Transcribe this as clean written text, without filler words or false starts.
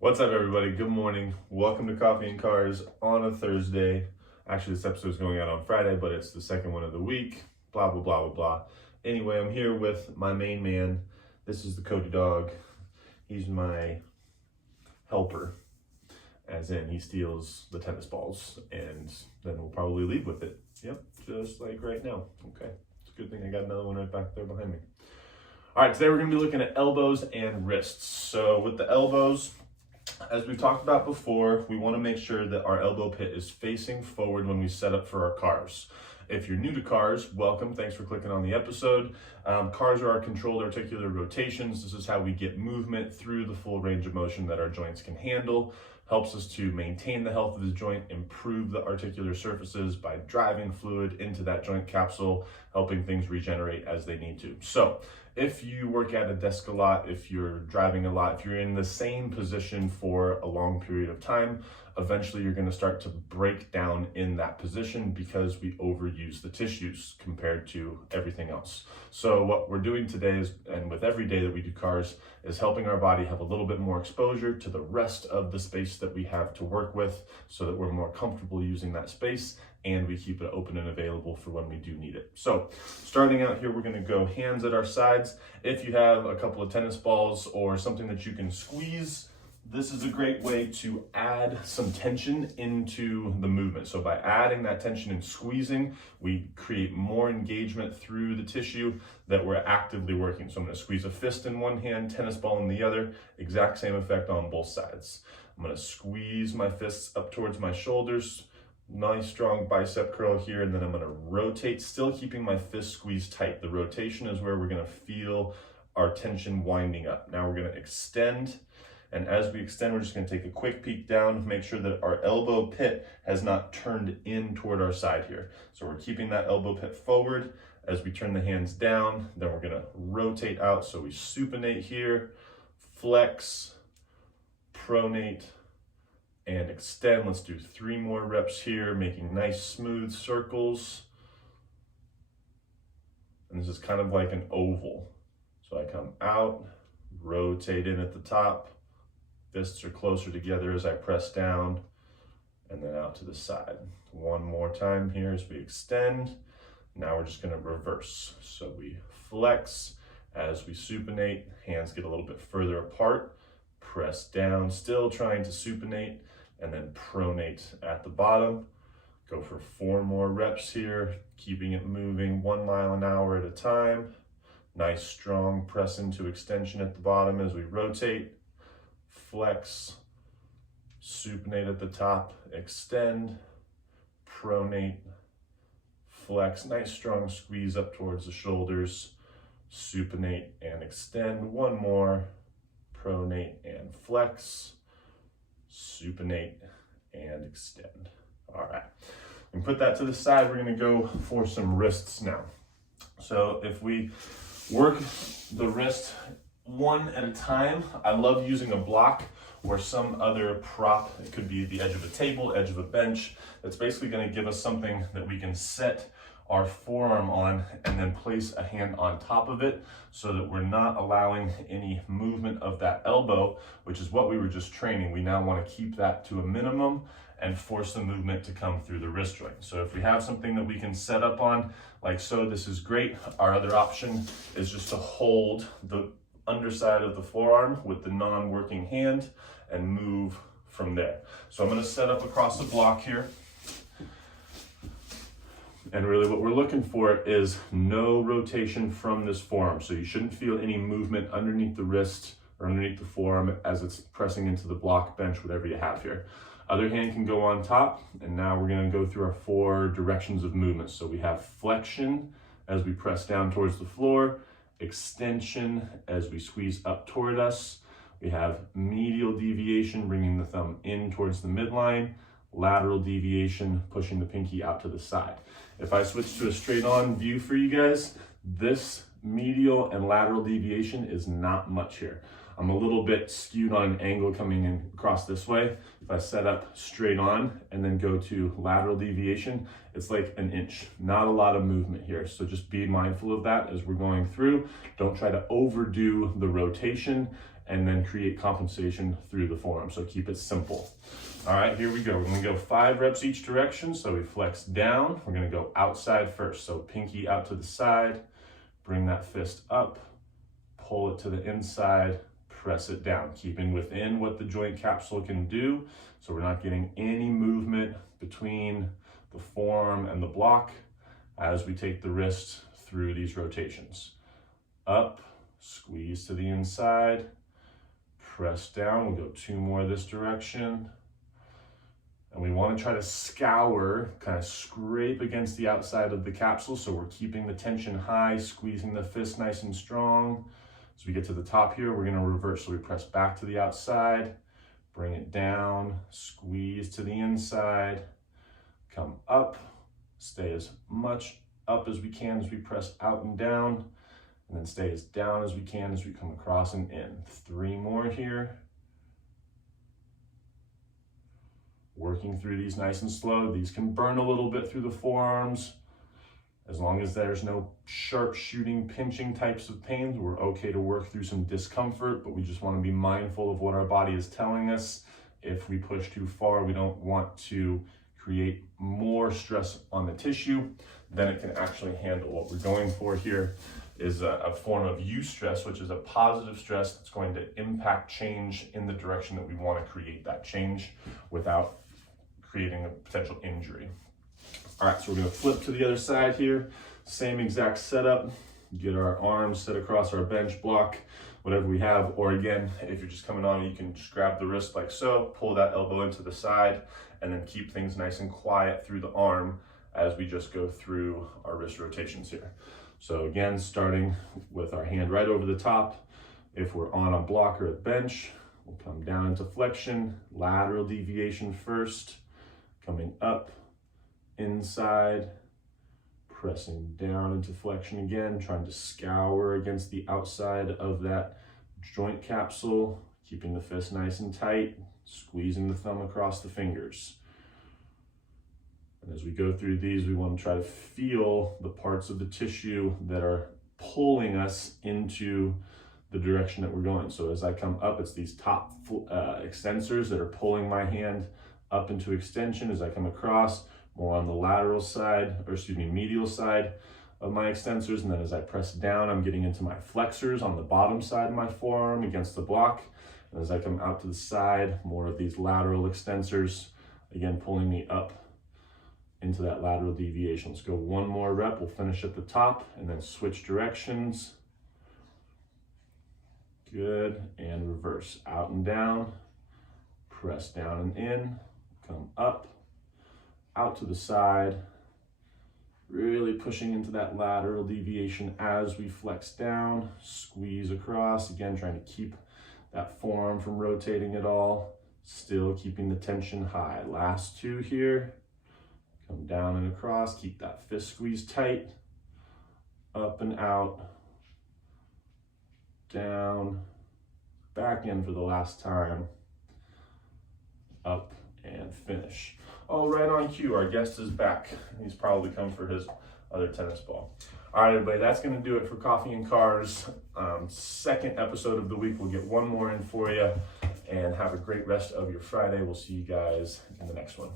What's up, everybody? Good morning. Welcome to Coffee and Cars on a Thursday. Actually, this episode is going out on Friday, but it's the second one of the week. Blah, blah, blah, blah, blah. Anyway, I'm here with my main man. This is the Cody dog. He's my helper, as in he steals the tennis balls, and then we'll probably leave with it. Yep, just like right now. Okay, it's a good thing I got another one right back there behind me. All right, today we're going to be looking at elbows and wrists. So with the elbows, as we've talked about before, we want to make sure that our elbow pit is facing forward when we set up for our cars. If you're new to cars, welcome. Thanks for clicking on the episode. Cars are our controlled articular rotations. This is how we get movement through the full range of motion that our joints can handle. Helps us to maintain the health of the joint, improve the articular surfaces by driving fluid into that joint capsule, helping things regenerate as they need to. So if you work at a desk a lot, if you're driving a lot, if you're in the same position for a long period of time, eventually you're going to start to break down in that position because we overuse the tissues compared to everything else. So what we're doing today is, and with every day that we do cars, is helping our body have a little bit more exposure to the rest of the space that we have to work with so that we're more comfortable using that space and we keep it open and available for when we do need it. So starting out here, we're going to go hands at our sides. If you have a couple of tennis balls or something that you can squeeze, this is a great way to add some tension into the movement. So by adding that tension and squeezing, we create more engagement through the tissue that we're actively working. So I'm going to squeeze a fist in one hand, tennis ball in the other, exact same effect on both sides. I'm going to squeeze my fists up towards my shoulders, nice strong bicep curl here, and then I'm going to rotate, still keeping my fist squeezed tight. The rotation is where we're going to feel our tension winding up. Now we're going to extend. And as we extend, we're just going to take a quick peek down, make sure that our elbow pit has not turned in toward our side here. So we're keeping that elbow pit forward. As we turn the hands down, then we're going to rotate out. So we supinate here, flex, pronate, and extend. Let's do 3 more reps here, making nice smooth circles. And this is kind of like an oval. So I come out, rotate in at the top. Fists are closer together as I press down, and then out to the side. One more time here as we extend. Now we're just going to reverse. So we flex as we supinate, hands get a little bit further apart, press down, still trying to supinate, and then pronate at the bottom. Go for 4 more reps here, keeping it moving 1 mile an hour at a time. Nice strong press into extension at the bottom as we rotate. Flex, supinate at the top, extend, pronate, flex, nice strong squeeze up towards the shoulders, supinate and extend. 1 more, pronate and flex, supinate and extend. All right, and put that to the side. We're going to go for some wrists now. So if we work the wrist one at a time, I love using a block or some other prop. It could be the edge of a table, edge of a bench. That's basically going to give us something that we can set our forearm on and then place a hand on top of it so that we're not allowing any movement of that elbow, which is what we were just training. We now want to keep that to a minimum and force the movement to come through the wrist joint. So if we have something that we can set up on, like so, this is great. Our other option is just to hold the underside of the forearm with the non-working hand and move from there. So I'm going to set up across the block here. And really what we're looking for is no rotation from this forearm. So you shouldn't feel any movement underneath the wrist or underneath the forearm as it's pressing into the block, bench, whatever you have here. Other hand can go on top. And now we're going to go through our 4 directions of movement. So we have flexion as we press down towards the floor, extension as we squeeze up toward us. We have medial deviation, bringing the thumb in towards the midline. Lateral deviation, pushing the pinky out to the side. If I switch to a straight on view for you guys, this medial and lateral deviation is not much here. I'm a little bit skewed on an angle coming in across this way. If I set up straight on and then go to lateral deviation, it's like an inch. Not a lot of movement here. So just be mindful of that as we're going through. Don't try to overdo the rotation and then create compensation through the forearm. So keep it simple. All right, here we go. We're gonna go 5 reps each direction. So we flex down. We're gonna go outside first. So pinky out to the side, bring that fist up, pull it to the inside, press it down, keeping within what the joint capsule can do. So we're not getting any movement between the forearm and the block as we take the wrist through these rotations. Up, squeeze to the inside, press down. We'll go 2 more this direction. And we want to try to scour, kind of scrape against the outside of the capsule. So we're keeping the tension high, squeezing the fist nice and strong. As we get to the top here, we're going to reverse. So we press back to the outside, bring it down, squeeze to the inside, come up, stay as much up as we can as we press out and down, and then stay as down as we can as we come across and in. 3 more here. Working through these nice and slow. These can burn a little bit through the forearms. As long as there's no sharp shooting, pinching types of pains, we're okay to work through some discomfort, but we just want to be mindful of what our body is telling us. If we push too far, we don't want to create more stress on the tissue than it can actually handle. What we're going for here is a form of eustress, which is a positive stress that's going to impact change in the direction that we want to create that change without creating a potential injury. All right, so we're gonna flip to the other side here. Same exact setup. Get our arms set across our bench block, whatever we have. Or again, if you're just coming on, you can just grab the wrist like so, pull that elbow into the side, and then keep things nice and quiet through the arm as we just go through our wrist rotations here. So again, starting with our hand right over the top. If we're on a block or a bench, we'll come down into flexion, lateral deviation first, coming up, inside, pressing down into flexion again, trying to scour against the outside of that joint capsule, keeping the fist nice and tight, squeezing the thumb across the fingers. And as we go through these, we want to try to feel the parts of the tissue that are pulling us into the direction that we're going. So as I come up, it's these top extensors that are pulling my hand up into extension. As I come across, more on the lateral side, or excuse me, medial side of my extensors. And then as I press down, I'm getting into my flexors on the bottom side of my forearm against the block. And as I come out to the side, more of these lateral extensors, again, pulling me up into that lateral deviation. Let's go 1 more rep. We'll finish at the top and then switch directions. Good, and reverse. Out and down, press down and in, come up, out to the side, really pushing into that lateral deviation as we flex down, squeeze across, again, trying to keep that forearm from rotating at all, still keeping the tension high. Last 2 here, come down and across, keep that fist squeezed tight, up and out, down, back in for the last time, up and finish. Oh, right on cue, our guest is back. He's probably come for his other tennis ball. All right, everybody, that's gonna do it for Coffee and Cars. Second episode of the week. We'll get 1 more in for you, and have a great rest of your Friday. We'll see you guys in the next one.